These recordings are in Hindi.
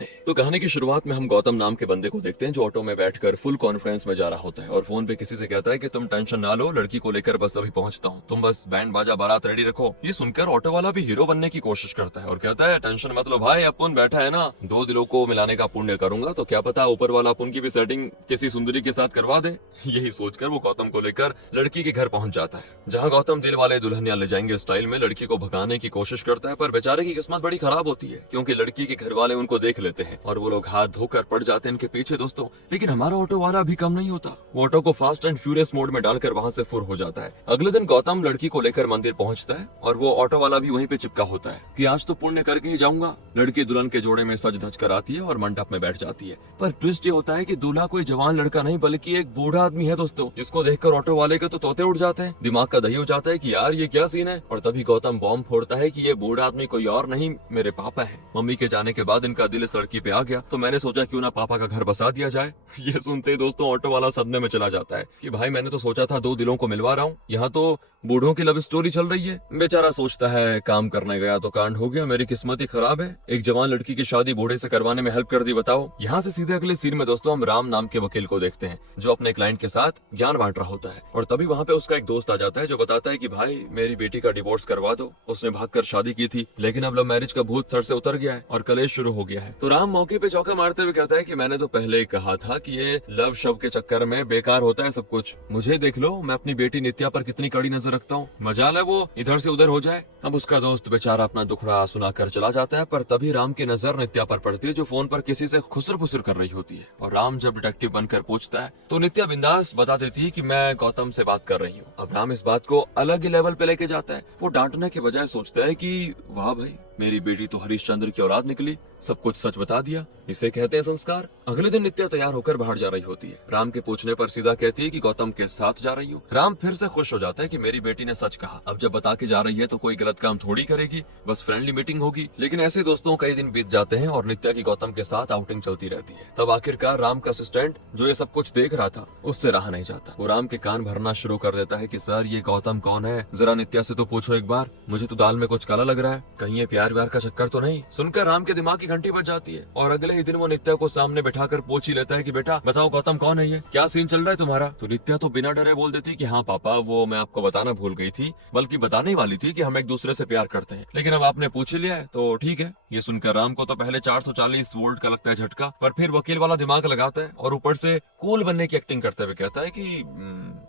तो कहानी की शुरुआत में हम गौतम नाम के बंदे को देखते हैं जो ऑटो में बैठकर फुल कॉन्फ्रेंस में जा रहा होता है और फोन पे किसी से कहता है कि तुम टेंशन ना लो, लड़की को लेकर बस अभी पहुंचता हूँ, तुम बस बैंड बाजा बारात रेडी रखो। ये सुनकर ऑटो वाला भी हीरो बनने की कोशिश करता है और कहता है टेंशन मत लो भाई, अपुन बैठा है ना, दो दिलों को मिलाने का पुण्य करूंगा तो क्या पता ऊपर वाला अपुन की भी सेटिंग किसी सुंदरी के साथ करवा दे। यही सोचकर वो गौतम को लेकर लड़की के घर पहुंच जाता है, जहाँ गौतम दिल वाले दुल्हनिया ले जाएंगे स्टाइल में लड़की को भगाने की कोशिश करता है। पर बेचारे की किस्मत बड़ी खराब होती है क्योंकि लड़की के घर वाले उनको देख लेते हैं और वो लोग हाथ धोकर पड़ जाते हैं इनके पीछे दोस्तों। लेकिन हमारा ऑटो वाला भी कम नहीं होता, वो ऑटो को फास्ट एंड फ्यूरियस मोड में डालकर वहां से फुर हो जाता है। अगले दिन गौतम लड़की को लेकर मंदिर पहुंचता है और वो ऑटो वाला भी वहीं पे चिपका होता है कि आज तो पुण्य करके ही जाऊंगा। लड़की दुल्हन के जोड़े में सज धज कर आती है और मंडप में बैठ जाती है। पर ट्विस्ट ये होता है कि दूल्हा कोई जवान लड़का नहीं बल्कि एक बूढ़ा आदमी है दोस्तों, जिसको देखकर ऑटो वाले के तो तोते उड़ जाते हैं, दिमाग का दही हो जाता है कि यार ये क्या सीन है। और तभी गौतम बॉम्ब फोड़ता है कि ये बूढ़ा आदमी कोई और नहीं मेरे पापा है। मम्मी के जाने के बाद इनका दिल इस लड़की पे आ गया तो मैंने सोचा क्यों ना पापा का घर बसा दिया जाए। ये सुनते ही दोस्तों ऑटो वाला सदमे में चला जाता है कि भाई मैंने तो सोचा था दो दिलों को मिलवा रहा हूँ, यहाँ तो बूढ़ों की लव स्टोरी चल रही है। बेचारा सोचता है काम करने गया तो कांड हो गया, मेरी किस्मत ही खराब है, एक जवान लड़की की शादी बूढ़े से करवाने में हेल्प कर दी बताओ। यहाँ से सीधे अगले सीन में दोस्तों हम राम नाम के वकील को देखते हैं जो अपने क्लाइंट के साथ ज्ञान बांट रहा होता है। और तभी वहाँ पे उसका एक दोस्त आ जाता है जो बताता है कि भाई मेरी बेटी का डिवोर्स करवा दो, उसने भागकर शादी की थी लेकिन अब लव मैरिज का भूत सर से उतर गया है और कलेश शुरू हो गया है। तो राम मौके पे चौका मारते हुए कहता है कि मैंने तो पहले ही कहा था कि ये लव शव के चक्कर में बेकार होता है सब कुछ, मुझे देख लो मैं अपनी बेटी नित्या पर कितनी कड़ी नजर रखता हूँ, मजाल है वो इधर से उधर हो जाए। अब उसका दोस्त बेचारा अपना दुखड़ा सुनाकर चला जाता है। पर तभी राम की नजर नित्या पर पड़ती है जो फोन पर किसी से खुसर फुसर कर रही होती है। और राम जब डिटेक्टिव बनकर पूछता है तो नित्या बिंदास बता देती है कि मैं गौतम से बात कर रही हूँ। अब राम इस बात को अलग ही लेवल पे लेके जाता है, वो डांटने के बजाय सोचता है कि वाह भाई मेरी बेटी तो हरिश्चंद्र की औलाद निकली, सब कुछ सच बता दिया, इसे कहते हैं संस्कार। अगले दिन नित्या तैयार होकर बाहर जा रही होती है, राम के पूछने पर सीधा कहती है कि गौतम के साथ जा रही हूँ। राम फिर से खुश हो जाता है कि मेरी बेटी ने सच कहा, अब जब बता के जा रही है तो कोई गलत काम थोड़ी करेगी, बस फ्रेंडली मीटिंग होगी। लेकिन ऐसे दोस्तों कई दिन बीत जाते हैं और नित्या की गौतम के साथ आउटिंग चलती रहती है। तब आखिरकार राम का असिस्टेंट जो ये सब कुछ देख रहा था उससे रहा नहीं जाता, वो राम के कान भरना शुरू कर देता है कि सर ये गौतम कौन है, जरा नित्या से तो पूछो एक बार, मुझे तो दाल में कुछ काला लग रहा है, कहीं ये प्यार व्यार का चक्कर तो नहीं। सुनकर राम के दिमाग की घंटी बज जाती है और अगले ही दिन वो नित्या को सामने बैठाकर पूछ ही लेता है कि बेटा बताओ गौतम कौन है, ये क्या सीन चल रहा है तुम्हारा। तो नित्या तो बिना डरे बोल देती कि हाँ पापा वो मैं आपको बताना भूल गई थी, बल्कि बताने ही वाली थी कि हम एक दूसरे से प्यार करते हैं, लेकिन अब आपने पूछ ही लिया है तो ठीक है। ये सुनकर राम को तो पहले 440 वोल्ट का लगता है झटका, पर फिर वकील वाला दिमाग लगाता है और ऊपर से कूल बनने की एक्टिंग करते हुए कहता है कि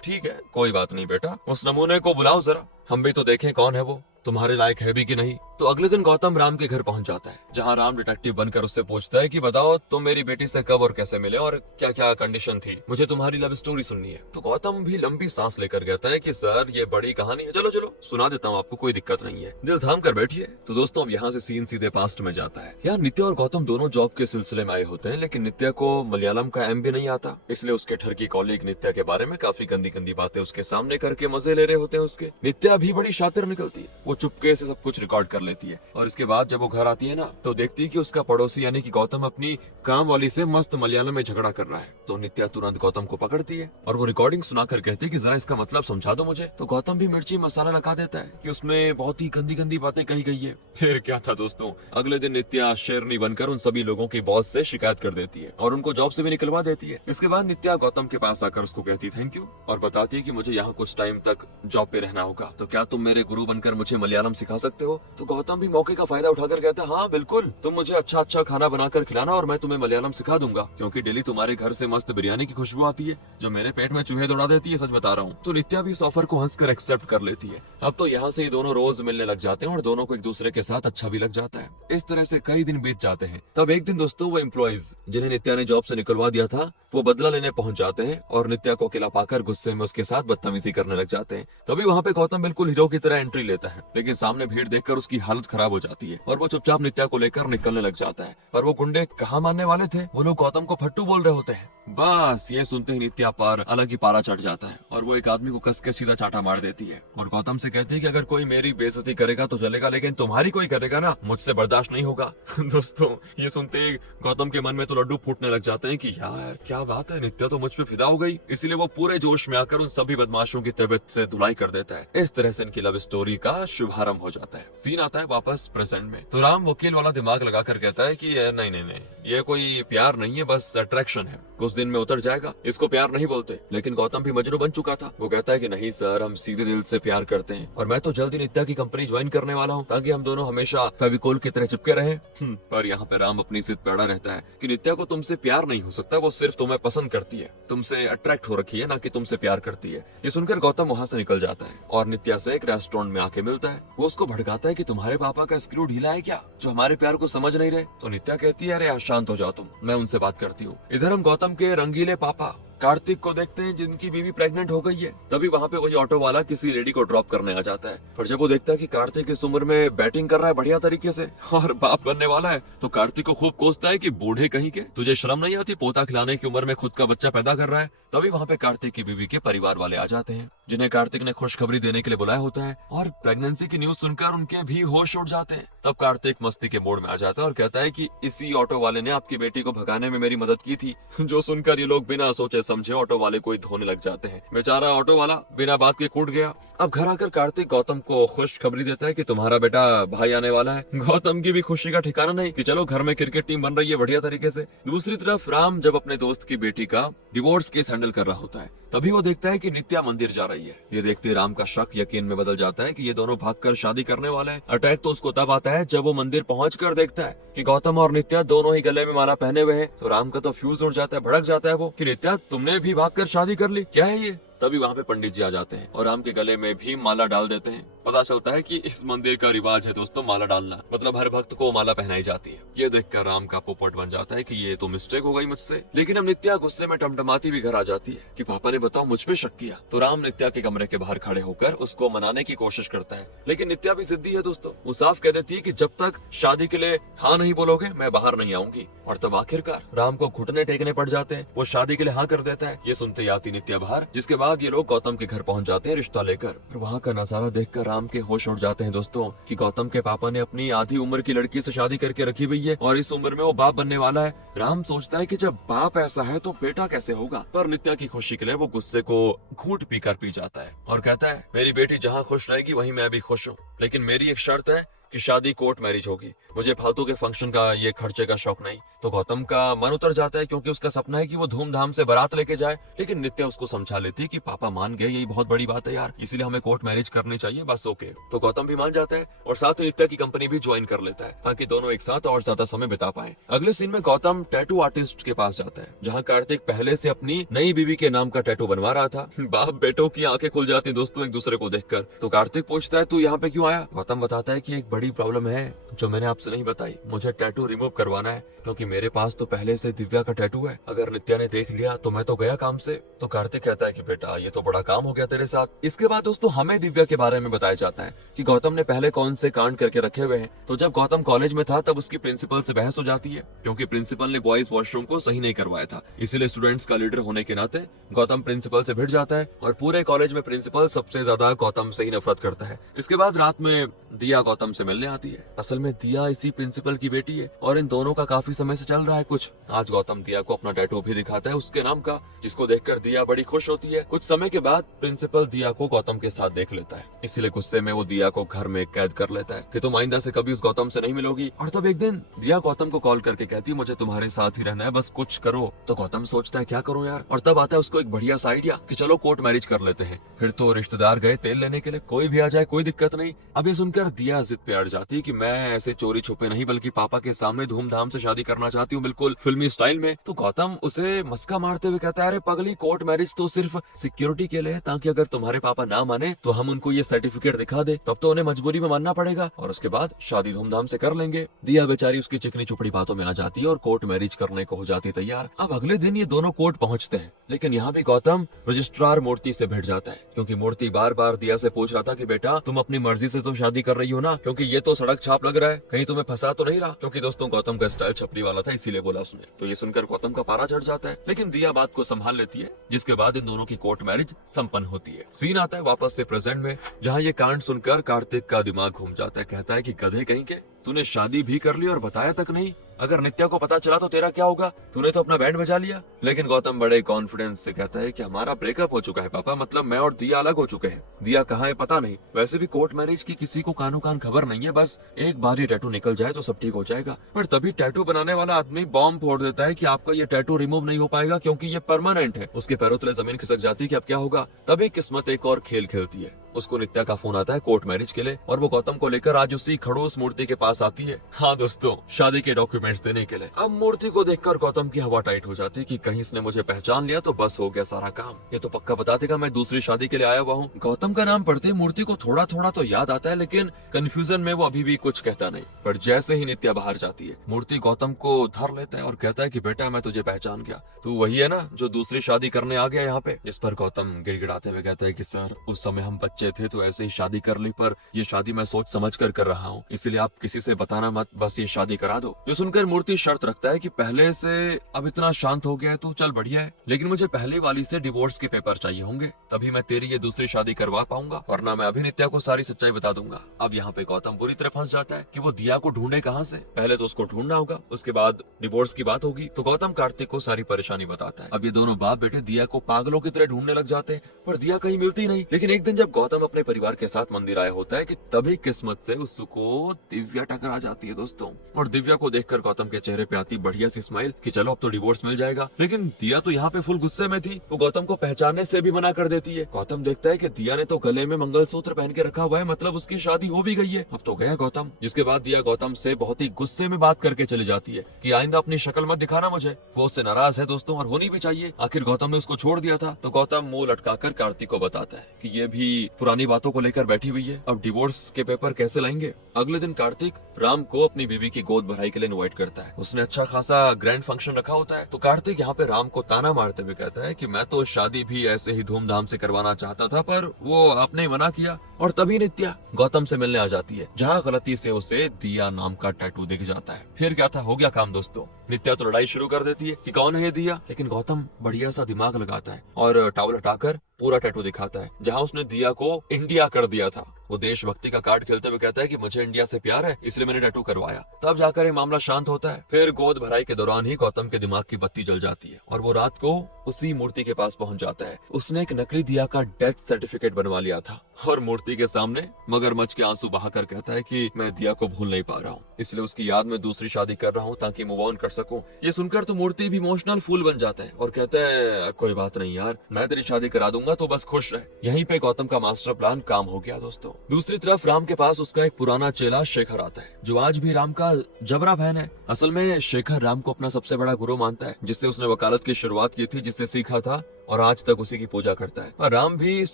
ठीक है कोई बात नहीं बेटा, उस नमूने को बुलाओ जरा, हम भी तो देखें कौन है वो, तुम्हारे लायक है भी कि नहीं। तो अगले दिन गौतम राम के घर पहुंच जाता है, जहां राम डिटेक्टिव बनकर उससे पूछता है कि बताओ तुम मेरी बेटी से कब और कैसे मिले और क्या क्या कंडीशन थी, मुझे तुम्हारी लव स्टोरी सुननी है। तो गौतम भी लंबी सांस लेकर कहता है कि सर ये बड़ी कहानी है, चलो चलो सुना देता हूँ आपको, कोई दिक्कत नहीं है, दिल थाम कर बैठिए। तो दोस्तों अब यहाँ से सीन सीधे पास्ट में जाता है। यार नित्या और गौतम दोनों जॉब के सिलसिले में आए होते हैं, लेकिन नित्या को मलयालम का एम भी नहीं आता, इसलिए उसके ठरकी कॉलीग नित्या के बारे में काफी गंदी गंदी बातें उसके सामने करके मजे ले रहे होते हैं उसके। नित्या भी बड़ी शातिर निकलती है, वो चुपके से सब कुछ रिकॉर्ड कर लेती है और इसके बाद जब वो घर आती है ना तो देखती है कि उसका पड़ोसी यानी कि गौतम अपनी काम वाली से मस्त मलयालम में झगड़ा कर रहा है। तो नित्या तुरंत गौतम को पकड़ती है और वो रिकॉर्डिंग सुनाकर कहती है कि जरा इसका मतलब समझा दो मुझे। तो गौतम भी मिर्ची मसाला लगा देता है कि उसमें बहुत ही गंदी गंदी बातें कही गई है। फिर क्या था दोस्तों, अगले दिन नित्या शेरनी बनकर उन सभी लोगों के बॉस से शिकायत कर देती है और उनको जॉब से भी निकलवा देती है। इसके बाद नित्या गौतम के पास आकर उसको कहती थैंक यू और बताती है कि मुझे यहाँ कुछ टाइम तक जॉब पे रहना होगा, तो क्या तुम मेरे गुरु बनकर मुझे मलयालम सिखा सकते हो। तो गौतम भी मौके का फायदा उठाकर कहता है हाँ बिल्कुल, तुम मुझे अच्छा अच्छा खाना बनाकर खिलाना और मैं तुम्हें मलयालम सिखा दूंगा, क्योंकि डेली तुम्हारे घर से मस्त बिरयानी की खुशबू आती है जो मेरे पेट में चूहे दौड़ा देती है, सच बता रहा हूँ। तो नित्या भी इस ऑफर को हंसकर एक्सेप्ट कर लेती है। अब तो यहाँ से ये दोनों रोज मिलने लग जाते हैं और दोनों को एक दूसरे के साथ अच्छा भी लग जाता है। इस तरह से कई दिन बीत जाते हैं। तब एक दिन दोस्तों वो एम्प्लॉइज जिन्हें नित्या ने जॉब से निकलवा दिया था वो बदला लेने पहुंच जाते हैं और नित्या को अकेला पाकर गुस्से में उसके साथ बदतमीजी करने लग जाते हैं। तभी वहाँ पे गौतम बिल्कुल हीरो की तरह एंट्री लेता है, लेकिन सामने भीड़ देखकर उसकी हालत खराब हो जाती है और वो चुपचाप नित्या को लेकर निकलने लग जाता है। पर वो गुंडे कहाँ मानने वाले थे, वो लोग गौतम को फट्टू बोल रहे होते हैं। बस ये सुनते ही नित्या पर अलग ही पारा चढ़ जाता है और वो एक आदमी को कस के सीधा चाटा मार देती है और गौतम से कहती है कि अगर कोई मेरी बेइज्जती करेगा तो चलेगा, लेकिन तुम्हारी कोई करेगा ना, मुझसे बर्दाश्त नहीं होगा। दोस्तों ये सुनते ही गौतम के मन में तो लड्डू फूटने लग जाते हैं कि यार क्या बात है, नित्या तो मुझ पे फिदा हो गई। इसीलिए वो पूरे जोश में आकर उन सभी बदमाशों की तबीयत से धुलाई कर देता है। इस तरह से इनकी लव स्टोरी का शुभारंभ हो जाता है। सीन आता है वापस प्रेजेंट में। तो राम वकील वाला दिमाग लगाकर कहता है कि नहीं नहीं नहीं, ये कोई प्यार नहीं है, बस अट्रैक्शन है, कुछ दिन में उतर जाएगा, इसको प्यार नहीं बोलते। लेकिन गौतम भी मजनू बन चुका था। वो कहता है कि नहीं सर, हम सीधे दिल से प्यार करते हैं और मैं तो जल्दी नित्या की कंपनी ज्वाइन करने वाला हूँ ताकि हम दोनों हमेशा फेविकोल की तरह चिपके रहे। पर यहाँ पे राम अपनी जिद पे अड़ा रहता है कि नित्या को तुमसे प्यार नहीं हो सकता, वो सिर्फ तुम्हें पसंद करती है, तुमसे अट्रैक्ट हो रखी है, ना कि तुमसे प्यार करती है। ये सुनकर गौतम वहाँ से निकल जाता है और नित्या से एक रेस्टोरेंट में आके मिलता है। वो उसको भड़काता है कि तुम्हारे पापा का स्क्रू ढीला है क्या, जो हमारे प्यार को समझ नहीं रहे। तो नित्या कहती है अरे शांत हो जाओ तुम, मैं उनसे बात करती हूँ। इधर हम गौतम के रंगीले पापा कार्तिक को देखते हैं जिनकी बीवी प्रेग्नेंट हो गई है। तभी वहाँ पे वही ऑटो वाला किसी लेडी को ड्रॉप करने आ जाता है। पर जब वो देखता है कि कार्तिक इस उम्र में बैटिंग कर रहा है बढ़िया तरीके से और बाप बनने वाला है, तो कार्तिक को खूब कोसता है कि बूढ़े कहीं के, तुझे शर्म नहीं आती, पोता खिलाने की उम्र में खुद का बच्चा पैदा कर रहा है। तभी वहाँ पे कार्तिक की बीवी के परिवार वाले आ जाते हैं, जिन्हें कार्तिक ने खुशखबरी देने के लिए बुलाया होता है और प्रेगनेंसी की न्यूज सुनकर उनके भी होश उड़ जाते हैं। तब कार्तिक मस्ती के मोड में आ जाता है और कहता है कि इसी ऑटो वाले ने आपकी बेटी को भगाने में मेरी मदद की थी। जो सुनकर ये लोग बिना सोचे समझे ऑटो वाले को धोने लग जाते हैं। बेचारा ऑटो वाला बिना बात के कूद गया। अब घर आकर कार्तिक गौतम को खुशखबरी देता है कि तुम्हारा बेटा भाई आने वाला है। गौतम की भी खुशी का ठिकाना नहीं कि चलो घर में क्रिकेट टीम बन रही है बढ़िया तरीके से। दूसरी तरफ राम जब अपने दोस्त की बेटी का डिवोर्स केस हैंडल कर रहा होता है, तभी वो देखता है कि नित्या मंदिर जा रही है। ये देखते राम का शक यकीन में बदल जाता है कि ये दोनों भागकर शादी करने वाले हैं। अटैक तो उसको तब आता है जब वो मंदिर पहुंचकर देखता है कि गौतम और नित्या दोनों ही गले में माला पहने हुए हैं। तो राम का तो फ्यूज उड़ जाता है, भड़क जाता है वो कि नित्या तुमने भी भागकर शादी कर ली, क्या है ये। तभी वहाँ पे पंडित जी आ जाते हैं और राम के गले में भी माला डाल देते हैं। पता चलता है कि इस मंदिर का रिवाज है दोस्तों माला डालना, मतलब हर भक्त को माला पहनाई जाती है। ये देखकर राम का पोपट बन जाता है कि ये तो मिस्टेक हो गई मुझसे। लेकिन अब नित्या गुस्से में टमटमाती भी घर आ जाती है कि पापा ने बताओ मुझ पे शक किया। तो राम नित्या के कमरे के बाहर खड़े होकर उसको मनाने की कोशिश करता है, लेकिन नित्या भी जिद्दी है दोस्तों। वो साफ कह देती है कि जब तक शादी के लिए हाँ नहीं बोलोगे मैं बाहर नहीं आऊंगी। और तब आखिरकार राम को घुटने टेकने पड़ जाते हैं। वो शादी के लिए हाँ कर देता है। ये सुनते ही आती नित्या बाहर, जिसके बाद ये लोग गौतम के घर पहुंच जाते हैं रिश्ता लेकर। वहाँ का नजारा देखकर राम के होश उड़ जाते हैं दोस्तों कि गौतम के पापा ने अपनी आधी उम्र की लड़की से शादी करके रखी हुई है और इस उम्र में वो बाप बनने वाला है। राम सोचता है कि जब बाप ऐसा है तो बेटा कैसे होगा। पर नित्या की खुशी के लिए वो गुस्से को घूंट पीकर पी जाता है और कहता है मेरी बेटी जहाँ खुश रहेगी वहीं मैं भी खुश हूँ, लेकिन मेरी एक शर्त है कि शादी कोर्ट मैरिज होगी, मुझे फालतू के फंक्शन का ये खर्चे का शौक नहीं। तो गौतम का मन उतर जाता है क्योंकि उसका सपना है कि वो धूमधाम से बारात लेके जाए। लेकिन नित्या उसको समझा लेती है कि पापा मान गए, यही बहुत बड़ी बात है यार, इसीलिए हमें कोर्ट मैरिज करनी चाहिए, बस ओके। तो गौतम भी मान जाता है और साथ ही नित्या की कंपनी भी ज्वाइन कर लेता है ताकि दोनों एक साथ और ज्यादा समय बिता पाए। अगले सीन में गौतम टैटू आर्टिस्ट के पास जाता है जहाँ कार्तिक पहले से अपनी नई बीवी के नाम का टैटू बनवा रहा था। बाप बेटों की आंखें खुल जाती दोस्तों एक दूसरे को देखकर। तो कार्तिक पूछता है तू यहाँ पे क्यों आया। गौतम बताता है कि एक बड़ी प्रॉब्लम है जो मैंने आपसे नहीं बताई, मुझे टैटू रिमूव करवाना है क्योंकि मेरे पास तो पहले से दिव्या का टैटू है, अगर नित्या ने देख लिया तो मैं तो गया काम से। तो कार्तिक कहता है कि बेटा ये तो बड़ा काम हो गया तेरे साथ। इसके बाद दोस्तों हमें दिव्या के बारे में बताया जाता है कि गौतम ने पहले कौन से कांड करके रखे हुए हैं। तो जब गौतम कॉलेज में था तब उसकी प्रिंसिपल से बहस हो जाती है क्योंकि प्रिंसिपल ने बॉयज वॉशरूम को सही नहीं करवाया था। इसीलिए स्टूडेंट्स का लीडर होने के नाते गौतम प्रिंसिपल से भिड़ जाता है और पूरे कॉलेज में प्रिंसिपल सबसे ज्यादा गौतम से ही नफरत करता है। इसके बाद रात में दिया गौतम से मिलने आती है। असल में दिया इसी प्रिंसिपल की बेटी है और इन दोनों का काफी समय से चल रहा है कुछ। आज गौतम दिया को अपना टैटू भी दिखाता है उसके नाम का, जिसको देखकर दिया बड़ी खुश होती है। कुछ समय के बाद प्रिंसिपल दिया को गौतम के साथ देख लेता है, इसीलिए गुस्से में वो दिया को घर में कैद कर लेता है कि तुम आइंदा से कभी उस गौतम से नहीं मिलोगी। और तब एक दिन दिया गौतम को कॉल करके कहती है मुझे तुम्हारे साथ ही रहना है, बस कुछ करो। तो गौतम सोचता है क्या करूं यार। और तब आता है उसको एक बढ़िया सा आइडिया कि चलो कोर्ट मैरिज कर लेते हैं। फिर तो रिश्तेदार गए तेल लेने के लिए, कोई भी आ जाए कोई दिक्कत नहीं। अब ये सुनकर दिया जिद पे अड़ जाती है कि मैं ऐसे चोरी छुपे नहीं बल्कि पापा के सामने धूमधाम से शादी करना चाहती हूँ, बिल्कुल फिल्मी स्टाइल में। तो गौतम उसे मस्का मारते हुए कहता है अरे पगली, कोर्ट मैरिज तो सिर्फ सिक्योरिटी के लिए, ताकि अगर तुम्हारे पापा ना माने तो हम उनको ये सर्टिफिकेट दिखा दे, तब तो उन्हें मजबूरी में मानना पड़ेगा और उसके बाद शादी धूमधाम से कर लेंगे। दिया बेचारी उसकी चिकनी चुपड़ी बातों में आ जाती है और कोर्ट मैरिज करने को हो जाती तैयार। अब अगले दिन ये दोनों कोर्ट पहुंचते हैं, लेकिन यहाँ भी गौतम रजिस्ट्रार मूर्ति से भिड़ जाता है क्योंकि मूर्ति बार बार दिया से पूछ रहा था कि बेटा तुम अपनी मर्जी से तो शादी कर रही हो ना, क्योंकि ये तो सड़क छाप लग रहा रहा है, कहीं तुम्हें फंसा तो नहीं रहा? क्योंकि दोस्तों गौतम का स्टाइल छपरी वाला था, इसीलिए बोला उसने। तो ये सुनकर गौतम का पारा चढ़ जाता है, लेकिन दिया बात को संभाल लेती है, जिसके बाद इन दोनों की कोर्ट मैरिज संपन्न होती है। सीन आता है वापस से प्रेजेंट में, जहाँ ये कांड सुनकर कार्तिक का दिमाग घूम जाता है। कहता है कि गधे कहीं के, तूने शादी भी कर ली और बताया तक नहीं। अगर नित्या को पता चला तो तेरा क्या होगा? तूने तो अपना बैंड बजा लिया। लेकिन गौतम बड़े कॉन्फिडेंस से कहता है कि हमारा ब्रेकअप हो चुका है पापा, मतलब मैं और दिया अलग हो चुके हैं। दिया कहाँ है पता नहीं। वैसे भी कोर्ट मैरिज की किसी को कानो कान खबर नहीं है, बस एक बार ये टैटू निकल जाए तो सब ठीक हो जाएगा। पर तभी टैटू बनाने वाला आदमी बॉम्ब फोड़ देता है कि आपका ये टैटू रिमूव नहीं हो पाएगा क्योंकि ये परमानेंट है। उसके पैरों तले जमीन खिसक जाती है कि अब क्या होगा। तभी किस्मत एक और खेल खेलती है। उसको नित्या का फोन आता है कोर्ट मैरिज के लिए, और वो गौतम को लेकर आज उसी खड़ूस मूर्ति के पास आती है। हाँ दोस्तों, शादी के डॉक्यूमेंट्स देने के लिए। अब मूर्ति को देखकर गौतम की हवा टाइट हो जाती है कि कहीं इसने मुझे पहचान लिया तो बस हो गया सारा काम। ये तो पक्का बता देगा मैं दूसरी शादी के लिए आया हुआ हूँ। गौतम का नाम पढ़ते मूर्ति को थोड़ा थोड़ा तो याद आता है, लेकिन कंफ्यूजन में वो अभी भी कुछ कहता नहीं। पर जैसे ही नित्या बाहर जाती है, मूर्ति गौतम को धर लेता है और कहता है कि बेटा मैं तुझे पहचान गया, तू वही है ना जो दूसरी शादी करने आ गया यहाँ पे। इस पर गौतम गिड़गिड़ाते हुए कहता है कि सर उस समय हम बच्चे थे तो ऐसे ही शादी कर ली, पर ये शादी मैं सोच समझ कर रहा हूँ, इसलिए आप किसी से बताना मत, बस ये शादी करा दो। ये सुनकर मूर्ति शर्त रखता है कि पहले से अब इतना शांत हो गया है तू, चल बढ़िया है, लेकिन मुझे पहले वाली से डिवोर्स के पेपर चाहिए होंगे, तभी मैं तेरी ये दूसरी शादी करवा पाऊंगा, वरना मैं अभी नित्या को सारी सच्चाई बता दूंगा। अब यहाँ पे गौतम बुरी तरह फंस जाता है कि वो दिया को ढूंढे कहाँ से। पहले तो उसको ढूंढना होगा, उसके बाद डिवोर्स की बात होगी। तो गौतम कार्तिक को सारी परेशानी बताता है। अब ये दोनों बाप बेटे दिया को पागलों की तरह ढूंढने लग जाते हैं, पर दिया कहीं मिलती नहीं। लेकिन एक दिन जब गौतम अपने परिवार के साथ मंदिर आया होता है कि तभी किस्मत से उसको दिव्या टकरा जाती है दोस्तों। और दिव्या को देखकर गौतम के चेहरे पे आती बढ़िया सी स्माइल कि चलो अब तो डिवोर्स मिल जाएगा। लेकिन दिया तो यहाँ पे फुल गुस्से में थी, वो गौतम को पहचानने से भी मना कर देती है। गौतम देखता है कि दिया ने तो गले में मंगलसूत्र पहन के रखा हुआ है, मतलब उसकी शादी हो भी गई है, अब तो गया गौतम। जिसके बाद दिया गौतम से बहुत ही गुस्से में बात करके चली जाती है कि आइंदा अपनी शक्ल मत दिखाना मुझे। वो उससे नाराज है दोस्तों, और होनी भी चाहिए, आखिर गौतम ने उसको छोड़ दिया था। तो गौतम मुंह लटकाकर कार्तिक को बताता है कि ये भी पुरानी बातों को लेकर बैठी हुई है, अब डिवोर्स के पेपर कैसे लाएंगे। अगले दिन कार्तिक राम को अपनी बीवी की गोद भराई के लिए इनवाइट करता है। उसने अच्छा खासा ग्रैंड फंक्शन रखा होता है। तो कार्तिक यहाँ पे राम को ताना मारते हुए कहता है कि मैं तो शादी भी ऐसे ही धूमधाम से करवाना चाहता था, पर वो आपने मना किया। और तभी नित्या गौतम से मिलने आ जाती है, जहाँ गलती से उसे दिया नाम का टैटू दिख जाता है। फिर क्या था, हो गया काम दोस्तों। नित्या तो लड़ाई शुरू कर देती है कि कौन है ये दिया, लेकिन गौतम बढ़िया सा दिमाग लगाता है और टॉवल हटाकर पूरा टैटू दिखाता है, जहाँ उसने दिया को इंडिया कर दिया था। वो देशभक्ति का कार्ड खेलते हुए कहता है कि मुझे इंडिया से प्यार है, इसलिए मैंने टैटू करवाया। तब जाकर ये मामला शांत होता है। फिर गोद भराई के दौरान ही गौतम के दिमाग की बत्ती जल जाती है और वो रात को उसी मूर्ति के पास पहुंच जाता है। उसने एक नकली दिया का डेथ सर्टिफिकेट बनवा लिया था और मूर्ति के सामने मगरमच्छ के आंसू बहाकर कहता है कि मैं दिया को भूल नहीं पा रहा हूँ, इसलिए उसकी याद में दूसरी शादी कर रहा हूँ ताकि मूव ऑन कर सकूं। ये सुनकर तो मूर्ति भी इमोशनल फूल बन जाता है और कहता है कोई बात नहीं यार, मैं तेरी शादी करा दूंगा, तो बस खुश रहे। यहीं पे गौतम का मास्टर प्लान काम हो गया दोस्तों। दूसरी तरफ राम के पास उसका एक पुराना चेला शेखर आता है, जो आज भी राम का जबरा फैन है। असल में शेखर राम को अपना सबसे बड़ा गुरु मानता है, जिससे उसने वकालत की शुरुआत की थी, जिससे सीखा था और आज तक उसी की पूजा करता है। पर राम भी इस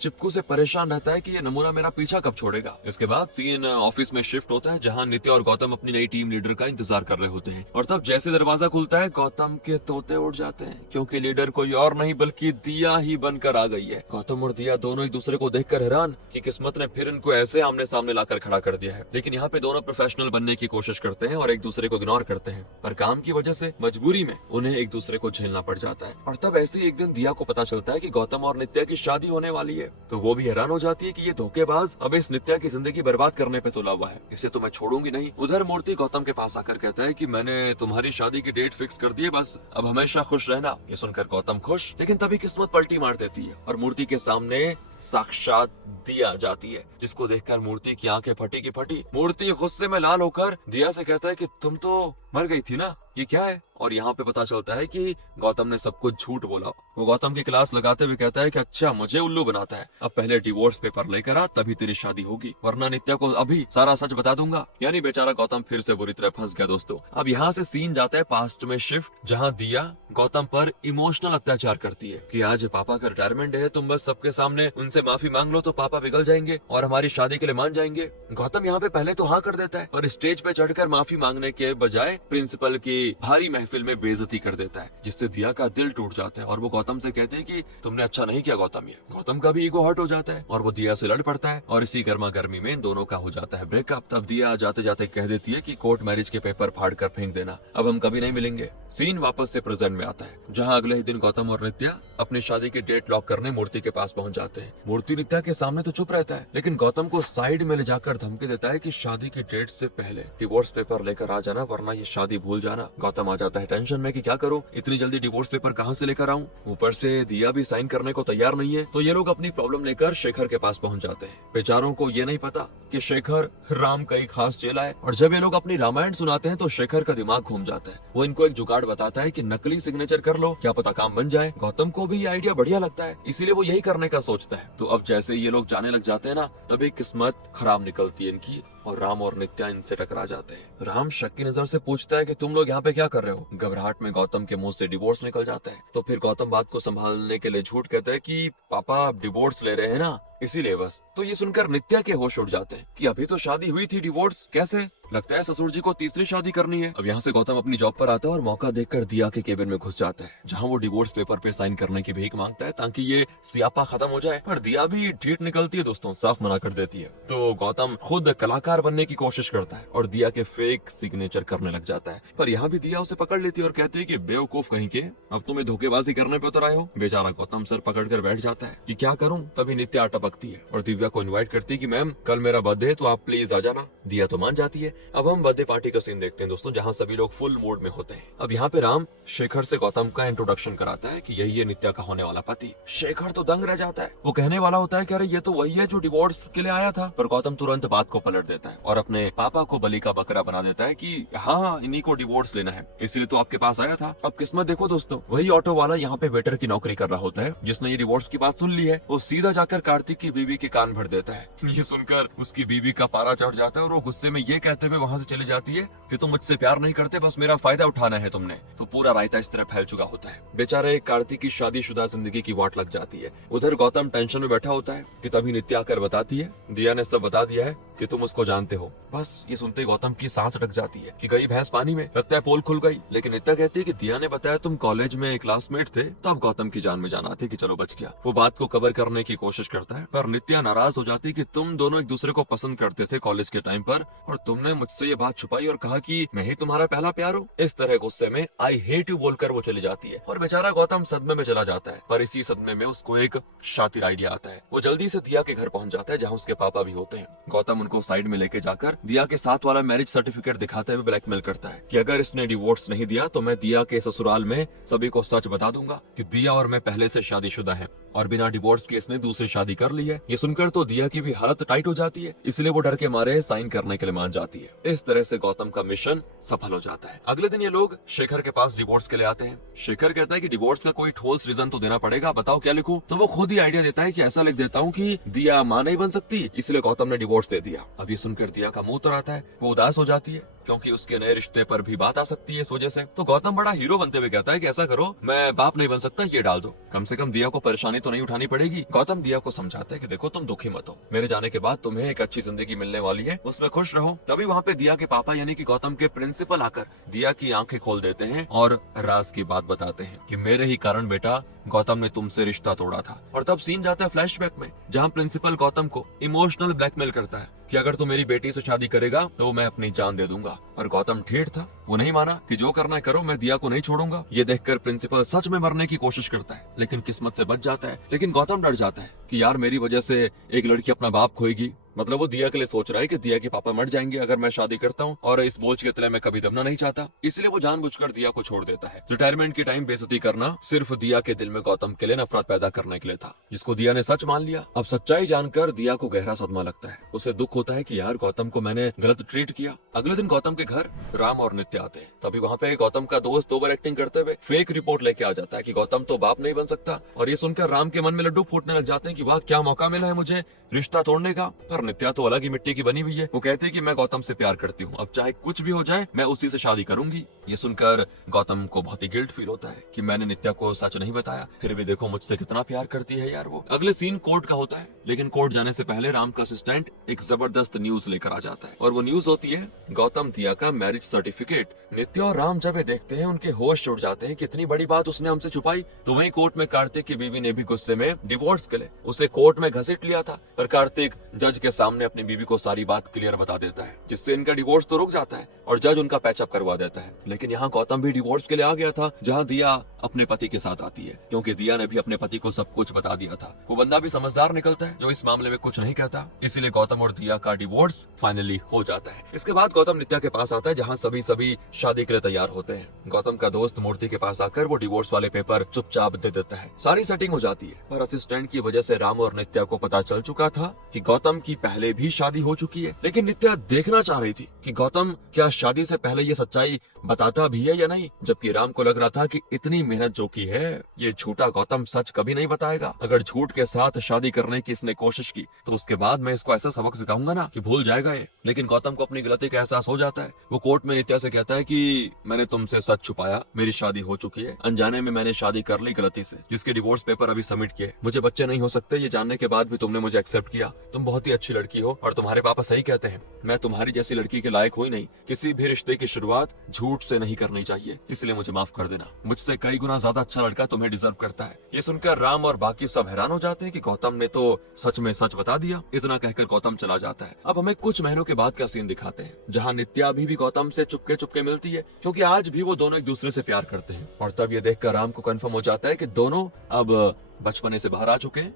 चिपकू से परेशान रहता है कि ये नमूना मेरा पीछा कब छोड़ेगा। इसके बाद सीन ऑफिस में शिफ्ट होता है, जहाँ नित्या और गौतम अपनी नई टीम लीडर का इंतजार कर रहे होते हैं। और तब जैसे दरवाजा खुलता है, गौतम के तोते उड़ जाते हैं, क्योंकि लीडर कोई और नहीं बल्कि दिया ही बनकर आ गई है। गौतम और दिया दोनों एक दूसरे को देखकर हैरान कि किस्मत ने फिर इनको ऐसे आमने सामने लाकर खड़ा कर दिया है। लेकिन यहाँ पे दोनों प्रोफेशनल बनने की कोशिश करते हैं और एक दूसरे को इग्नोर करते हैं, पर काम की वजह से मजबूरी में उन्हें एक दूसरे को झेलना पड़ जाता है। और तब ऐसे ही एक दिन दिया को पता चलता है कि गौतम और नित्या की शादी होने वाली है। तो वो भी हैरान हो जाती है कि ये धोखेबाज अब इस नित्या की जिंदगी बर्बाद करने पे तुला हुआ है, इसे तो मैं छोड़ूंगी नहीं। उधर मूर्ति गौतम के पास आकर कहता है कि मैंने तुम्हारी शादी की डेट फिक्स कर दी है, बस अब हमेशा खुश रहना। ये सुनकर गौतम खुश, लेकिन तभी किस्मत पलटी मार देती है और मूर्ति के सामने साक्षात दिया जाती है, जिसको देखकर मूर्ति की आंखें फटी की फटी। मूर्ति गुस्से में लाल होकर दिया से कहता है कि तुम तो मर गई थी ना, ये क्या है। और यहाँ पे पता चलता है कि गौतम ने सब कुछ झूठ बोला। वो गौतम की क्लास लगाते हुए कहता है कि अच्छा मुझे उल्लू बनाता है, अब पहले डिवोर्स पेपर लेकर आ, तभी तेरी शादी होगी, वरना नित्या को अभी सारा सच बता दूंगा। यानी बेचारा गौतम फिर से बुरी तरह फंस गया दोस्तों। अब यहाँ से सीन जाता है पास्ट में शिफ्ट, जहाँ दिया गौतम पर इमोशनल अत्याचार करती है कि आज पापा का रिटायरमेंट है, तुम बस सबके सामने उनसे माफी मांग लो तो पापा पिघल जाएंगे और हमारी शादी के लिए मान जाएंगे। गौतम यहाँ पे पहले तो हाँ कर देता है, और स्टेज पे चढ़कर माफी मांगने के बजाय प्रिंसिपल की भारी महफिल में बेइज्जती कर देता है, जिससे दिया का दिल टूट जाता है और वो गौतम से कहते हैं कि तुमने अच्छा नहीं किया गौतम। ये गौतम का भी ईगो हर्ट हो जाता है और वो दिया से लड़ पड़ता है और इसी गर्मा गर्मी में इन दोनों का हो जाता है ब्रेकअप। तब दिया जाते जाते कह देती है कि कोर्ट मैरिज के पेपर फाड़ कर फेंक देना, अब हम कभी नहीं मिलेंगे। सीन वापस से प्रेजेंट में आता है, जहाँ अगले ही दिन गौतम और नित्या अपनी शादी की डेट लॉक करने मूर्ति के पास पहुंच जाते हैं। मूर्ति नित्या के सामने तो चुप रहता है, लेकिन गौतम को साइड में ले जाकर धमकी देता है कि शादी की डेट से पहले डिवोर्स पेपर लेकर आ जाना, वरना ये शादी भूल जाना। गौतम आ जाता है टेंशन में कि क्या करूं, इतनी जल्दी डिवोर्स पेपर कहां से लेकर आऊं। ऊपर से दिया भी साइन करने को तैयार नहीं है। तो ये लोग अपनी प्रॉब्लम लेकर शेखर के पास पहुंच जाते हैं। बेचारों को ये नहीं पता कि शेखर राम का एक खास चेला है, और जब ये लोग अपनी रामायण सुनाते हैं तो शेखर का दिमाग घूम जाता है। वो इनको एक जुगाड़ बताता है कि नकली सिग्नेचर कर लो, क्या पता काम बन जाए। गौतम को भी ये आइडिया बढ़िया लगता है, इसीलिए वो यही करने का सोचता है। तो अब जैसे ये लोग जाने लग जाते हैं ना, तभी किस्मत खराब निकलती है इनकी और राम और नित्या इनसे टकरा जाते हैं। राम शक की नजर से पूछता है कि तुम लोग यहाँ पे क्या कर रहे हो। घबराहट में गौतम के मुंह से डिवोर्स निकल जाता है। तो फिर गौतम बात को संभालने के लिए झूठ कहता है कि पापा आप डिवोर्स ले रहे हैं ना, इसीलिए बस। तो ये सुनकर नित्या के होश उड़ जाते हैं कि अभी तो शादी हुई थी, डिवोर्स कैसे? लगता है ससुर जी को तीसरी शादी करनी है। अब यहाँ से गौतम अपनी जॉब पर आता है और मौका देखकर दिया के केबिन में घुस जाता है, जहाँ वो डिवोर्स पेपर पे साइन करने की भीख मांगता है ताकि ये सियापा खत्म हो जाए। पर दिया भी ठीक निकलती है दोस्तों, साफ मना कर देती है। तो गौतम खुद कलाकार बनने की कोशिश करता है और दिया के फेक सिग्नेचर करने लग जाता है। पर यहाँ भी दिया उसे पकड़ लेती है और कहती है कि बेवकूफ कहीं के, अब तुम्हें धोखेबाजी करने पे उतर आए हो। बेचारा गौतम सर पकड़ कर बैठ जाता है कि क्या करूं। तभी नित्या टपकती है और दिव्या को इनवाइट करती है कि मैम कल मेरा बर्थडे है तो आप प्लीज आ जाना। दिया तो मान जाती है। अब हम बर्थडे पार्टी का सीन देखते हैं दोस्तों, जहाँ सभी लोग फुल मूड में होते हैं। अब यहाँ पे राम शेखर से गौतम का इंट्रोडक्शन कराता है कि यही है नित्या का होने वाला पति। शेखर तो दंग रह जाता है। वो कहने वाला होता है कि अरे ये तो वही है जो डिवोर्स के लिए आया था, पर गौतम तुरंत बात को पलट देता है और अपने पापा को बलि का बकरा बना देता है कि हाँ इन्हीं को डिवोर्स लेना है, इसलिए तो आपके पास आया था। अब किस्मत देखो दोस्तों, वही ऑटो वाला यहाँ पे वेटर की नौकरी कर रहा होता है, जिसने ये डिवोर्स की बात सुन ली है। वो सीधा जाकर कार्तिक की बीवी के कान भर देता है। ये सुनकर उसकी बीवी का पारा चढ़ जाता है और वो गुस्से में ये कहते हुए वहाँ से चली जाती है कि तुम मुझसे प्यार नहीं करते, बस मेरा फायदा उठाना है तुमने। तो पूरा रायता इस तरह फैल चुका होता है। बेचारे कार्तिक की शादीशुदा जिंदगी की वाट लग जाती है। उधर गौतम टेंशन में बैठा होता है कि तभी नित्या आकर बताती है दिया ने सब बता दिया है कि तुम उसको जानते हो। बस ये सुनते गौतम की सांस अटक जाती है कि गई भैंस पानी में, लगता है पोल खुल गई। लेकिन नित्या कहती है कि दिया ने बताया तुम कॉलेज में क्लासमेट थे, तब गौतम की जान में जान आती कि चलो बच गया। वो बात को कवर करने की कोशिश करता है, पर नित्या नाराज हो जाती कि तुम दोनों एक दूसरे को पसंद करते थे कॉलेज के टाइम पर, और तुमने मुझसे ये बात छुपाई और कहा कि मैं ही तुम्हारा पहला प्यार हूँ। इस तरह गुस्से में आई हेट यू बोलकर वो चली जाती है और बेचारा गौतम सदमे में चला जाता है। पर इसी सदमे में उसको एक शातिर आइडिया आता है। वो जल्दी से दिया के घर पहुंच जाता है, जहाँ उसके पापा भी होते हैं। गौतम उनको साइड में लेके जाकर दिया के साथ वाला मैरिज सर्टिफिकेट दिखाते हुए ब्लैकमेल करता है कि अगर इसने डिवोर्स नहीं दिया तो मैं दिया के ससुराल में सभी को सच बता दूंगा कि दिया और मैं पहले से शादीशुदा है और बिना डिवोर्स के इसने दूसरी शादी कर ली है। ये सुनकर तो दिया की भी हालत टाइट हो जाती है, इसलिए वो डर के मारे साइन करने के लिए मान जाती है। इस तरह से गौतम का मिशन सफल हो जाता है। अगले दिन ये लोग शेखर के पास डिवोर्स के लिए आते हैं। शेखर कहता है कि डिवोर्स का कोई ठोस रीजन तो देना पड़ेगा, बताओ क्या लिखूं। तो वो खुद ही आइडिया देता है कि ऐसा लिख देता हूँ कि दिया मां नहीं बन सकती, इसलिए गौतम ने डिवोर्स दे दिया। अब ये सुनकर दिया का मुंह तर आता है, वो उदास हो जाती है क्योंकि उसके नए रिश्ते पर भी बात आ सकती है इस वजह से। तो गौतम बड़ा हीरो बनते हुए कहता है कि ऐसा करो, मैं बाप नहीं बन सकता, ये डाल दो, कम से कम दिया को परेशानी तो नहीं उठानी पड़ेगी। गौतम दिया को समझाता है कि देखो तुम दुखी मत हो, मेरे जाने के बाद तुम्हें एक अच्छी जिंदगी मिलने वाली है, उसमें खुश रहो। तभी वहाँ पे दिया के पापा यानी कि गौतम के प्रिंसिपल आकर दिया की आंखें खोल देते हैं और राज की बात बताते हैं कि मेरे ही कारण बेटा गौतम ने तुमसे रिश्ता तोड़ा था। और तब सीन जाता है फ्लैशबैक में, जहाँ प्रिंसिपल गौतम को इमोशनल ब्लैकमेल करता है कि अगर तू मेरी बेटी से शादी करेगा तो मैं अपनी जान दे दूंगा। पर गौतम ठेठ था, वो नहीं माना कि जो करना है करो, मैं दिया को नहीं छोड़ूंगा। ये देखकर प्रिंसिपल सच में मरने की कोशिश करता है, लेकिन किस्मत से बच जाता है। लेकिन गौतम डर जाता है कि यार मेरी वजह से एक लड़की अपना बाप खोएगी। मतलब वो दिया के लिए सोच रहा है कि दिया के पापा मर जाएंगे अगर मैं शादी करता हूँ, और इस बोझ के तले मैं कभी दबना नहीं चाहता, इसलिए वो जानबूझकर दिया को छोड़ देता है। रिटायरमेंट के टाइम बेइज्जती करना सिर्फ दिया के दिल में गौतम के लिए नफरत पैदा करने के लिए था, जिसको दिया ने सच मान लिया। अब सच्चाई जानकर दिया को गहरा सदमा लगता है। उसे दुख होता है कि यार गौतम को मैंने गलत ट्रीट किया। अगले दिन गौतम के घर राम और नित्या आते हैं। तभी वहाँ पे गौतम का दोस्त ओवर एक्टिंग करते हुए फेक रिपोर्ट लेके आ जाता है कि गौतम तो बाप नहीं बन सकता। और ये सुनकर राम के मन में लड्डू फूटने लग जाते हैं कि वाह क्या मौका मिला है मुझे रिश्ता तोड़ने का। पर पर नित्या तो अलग ही मिट्टी की बनी हुई है। वो कहती है कि मैं गौतम से प्यार करती हूँ, अब चाहे कुछ भी हो जाए मैं उसी से शादी करूंगी। ये सुनकर गौतम को बहुत ही गिल्ट फील होता है कि मैंने नित्या को सच नहीं बताया, फिर भी देखो मुझसे कितना प्यार करती है यार वो। अगले सीन कोर्ट का होता है, लेकिन कोर्ट जाने से पहले राम का असिस्टेंट एक जबरदस्त न्यूज लेकर आ जाता है और वो न्यूज होती है गौतम दिया का मैरिज सर्टिफिकेट। नित्या और राम जब ये देखते हैं उनके होश उड़ जाते हैं, कितनी बड़ी बात उसने हमसे छुपाई। तो वहीं कोर्ट में कार्तिक की बीवी ने भी गुस्से में डिवोर्स के लिए उसे कोर्ट में घसीट लिया था, पर कार्तिक जज के सामने अपनी बीवी को सारी बात क्लियर बता देता है, जिससे इनका डिवोर्स तो रुक जाता है और जज उनका पैचअप करवा देता है। लेकिन यहाँ गौतम भी डिवोर्स के लिए आ गया था, जहाँ दिया अपने पति के साथ आती है, क्योंकि दिया ने भी अपने पति को सब कुछ बता दिया था। वो बंदा भी समझदार निकलता है जो इस मामले में कुछ नहीं कहता, इसीलिए गौतम और दिया का डिवोर्स फाइनली हो जाता है। इसके बाद गौतम नित्या के पास आता है, जहाँ सभी शादी के लिए तैयार होते हैं। गौतम का दोस्त मूर्ति के पास आकर वो डिवोर्स वाले पेपर चुपचाप दे देता है। सारी सेटिंग हो जाती है, पर असिस्टेंट की वजह से राम और नित्या को पता चल चुका था कि गौतम की पहले भी शादी हो चुकी है। लेकिन नित्या देखना चाह रही थी कि गौतम क्या शादी से पहले ये सच्चाई बताता भी है या नहीं, जबकि राम को लग रहा था कि इतनी मेहनत जो की है ये झूठा गौतम सच कभी नहीं बताएगा। अगर झूठ के साथ शादी करने की इसने कोशिश की तो उसके बाद मैं इसको ऐसा सबक सिखाऊंगा ना कि भूल जाएगा ये। लेकिन गौतम को अपनी गलती का एहसास हो जाता है। वो कोर्ट में नित्या से कहता है कि मैंने तुमसे सच छुपाया, मेरी शादी हो चुकी है, अनजाने में मैंने शादी कर ली गलती से, जिसके डिवोर्स पेपर अभी सबमिट किए। मुझे बच्चे नहीं हो सकते ये जानने के बाद भी तुमने मुझे एक्सेप्ट किया। तुम बहुत ही अच्छी लड़की हो और तुम्हारे पापा सही कहते हैं, मैं तुम्हारी जैसी लड़की के लायक हुई नहीं। किसी भी रिश्ते की शुरुआत झूठ से नहीं करनी चाहिए, इसलिए मुझे माफ कर देना। मुझसे कई गुना ज्यादा अच्छा लड़का तुम्हें डिजर्व करता है। ये सुनकर राम और बाकी सब हैरान हो जाते हैं कि गौतम ने तो सच में सच बता दिया। इतना कहकर गौतम चला जाता है। अब हमें कुछ महीनों के बाद का सीन दिखाते हैं, जहाँ नित्या अभी भी गौतम से चुपके चुपके मिलती है, क्योंकि आज भी वो दोनों एक दूसरे से प्यार करते हैं। और तब ये देखकर राम को कंफर्म हो जाता है कि दोनों अब बचपने से बाहर आ चुके हैं।